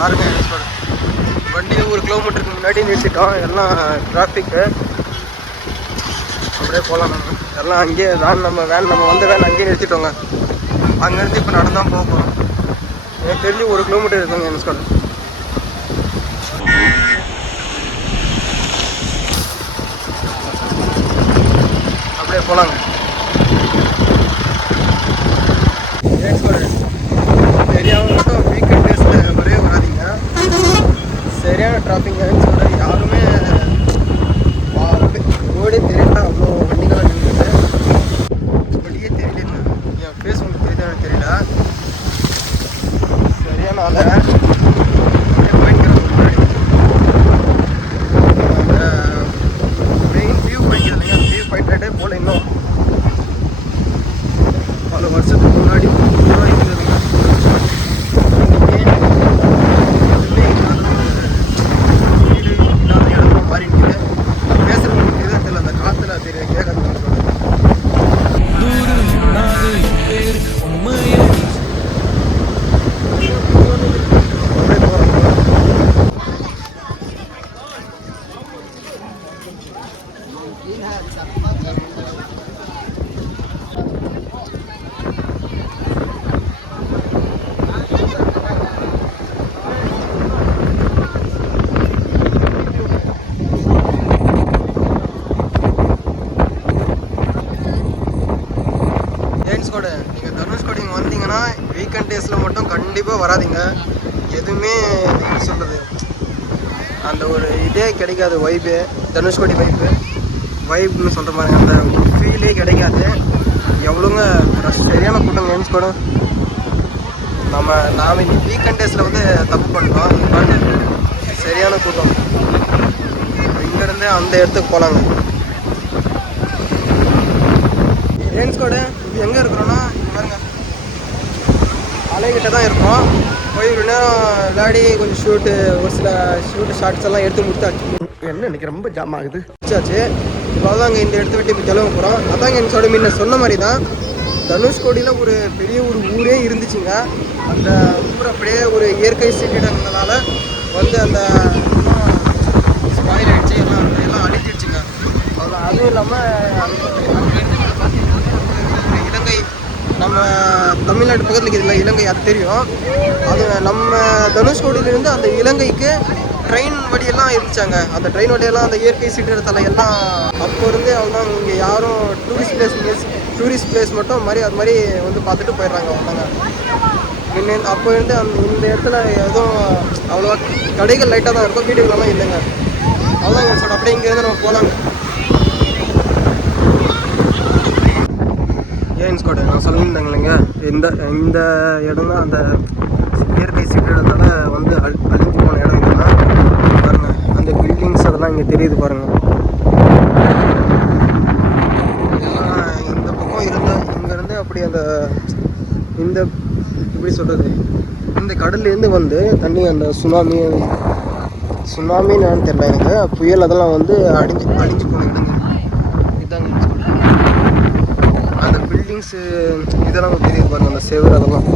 பாருங்க வண்டியை 1 கிலோமீட்டருக்கு முன்னாடி நிறுத்திட்டோம். எல்லாம் டிராஃபிக்கு. அப்படியே போகலாம். நம்ம எல்லாம் அங்கேயே நம்ம வந்த வேன் அங்கேயே நிறுத்திட்டோங்க. அங்கேருந்து இப்போ நடந்தான் போகிறோம். எனக்கு தெரிஞ்சு 1 கிலோமீட்டர் இருக்குங்க என்ஸ்கார்டு. அப்படியே போகலாங்க. சரியாக மட்டும் வீக்கெண்ட் டேஸில் வரவே வராதிங்க. சரியான டிராஃபிக்னு சொல்கிறேன். யாருமே ரோடே தெரியல. அவ்வளோ வண்டிகளாக நின்றுது. வண்டியே தெரியல. என் ஃபேஸ் உங்களுக்கு தெரியுதான்னு தெரியல. சரியான ஆளை பயங்கரம் முன்னாடி அந்த மெயின் வியூ பாயிண்ட் இல்லைங்க. அந்த வியூ பாயிண்ட் ரைட்டே போல இன்னும் பல வருஷத்துக்கு முன்னாடி இருந்ததுங்க. நீங்கள் தனுஷ்கோடி வந்தீங்கன்னா வீக்கெண்ட் டேஸில் மட்டும் கண்டிப்பாக வராதிங்க. எதுவுமே சொல்கிறது அந்த ஒரு இதே கிடைக்காது. வைப்பு தனுஷ்கோடி வைப்னு சொல்கிற மாதிரி அந்த ஃபீலே கிடைக்காது. எவ்வளோங்க சரியான கூட்டம் தனுஷ்கோடி. நாம் இன்னைக்கு வீக்கெண்ட் டேஸில் வந்து தப்பு பண்ணிட்டோம். சரியான கூட்டம். இங்கேருந்து அந்த இடத்துக்கு போகலாங்க. ஏன்ஸ்கோடு இது எங்கே இருக்கிறோன்னா பாருங்க, அலைகிட்ட தான் இருக்கோம். போய் ஒரு நேரம் விளையாடி கொஞ்சம் ஒரு சில ஷார்ட்ஸ் எல்லாம் எடுத்து முடித்தாச்சு. என்ன இன்னைக்கு ரொம்ப ஜாம் ஆகுது ஆச்சு. இப்போ அதாங்க இந்த இடத்த விட்டு இப்போ கிளம்ப போகிறோம். அதாங்க என் சொல்ல முன்ன சொன்ன மாதிரி தான் தனுஷ்கோடியில் ஒரு பெரிய ஊரே இருந்துச்சுங்க. அந்த ஊர் அப்படியே ஒரு இயற்கை சீக்கிரங்களால் வந்து அந்த ஸ்பாயில் ஆகிடுச்சு. எல்லாம் அழிஞ்சிடுச்சுங்க. அதுவும் இல்லாமல் இலங்கை நம்ம தமிழ்நாட்டு பக்கத்தில் இருக்கிறதுல இலங்கை அது தெரியும். அது நம்ம தனுஷ்கோடியிலேருந்து அந்த இலங்கைக்கு ட்ரெயின் வழியெல்லாம் இருந்துச்சாங்க. அந்த ட்ரெயின் வழியெல்லாம் அந்த இயற்கை சீற்றத்தில் எல்லாம் அப்போ இருந்து அவங்க இங்கே யாரும் டூரிஸ்ட் பிளேஸ் மட்டும் மாதிரி அது மாதிரி வந்து பார்த்துட்டு போயிடுறாங்க. அவங்கதாங்க அப்போ இருந்து இந்த இடத்துல எதுவும் அவ்வளோவா கடைகள் லைட்டாக தான் இருக்கும். வீடுகளெல்லாம் இல்லைங்க. அவ்வளோதாங்க சார். அப்படியே இங்கேருந்து நம்ம போகலாங்க. ஏன்ஸ்கோடு நான் சொல்லியிருந்தேங்க இல்லைங்க, இந்த இடம் தான் அந்த இயற்கை சீற்றத்தால் வந்து அழிஞ்சு போன இடம் தான். பாருங்கள் அந்த பில்டிங்ஸ் அதெல்லாம் இங்கே தெரியுது பாருங்கள். இந்த பக்கம் இருந்தால் இங்கேருந்து அப்படி இந்த எப்படி சொல்கிறது, இந்த கடல்லேருந்து வந்து தண்ணி அந்த சுனாமின்னு தெரியல எனக்கு, புயல் அதெல்லாம் வந்து அழிஞ்சு போன இடங்க இதாங்க. அந்த பில்டிங்ஸு இதெல்லாம் தெரியுது பாருங்கள், அந்த செவர் அதெல்லாம்.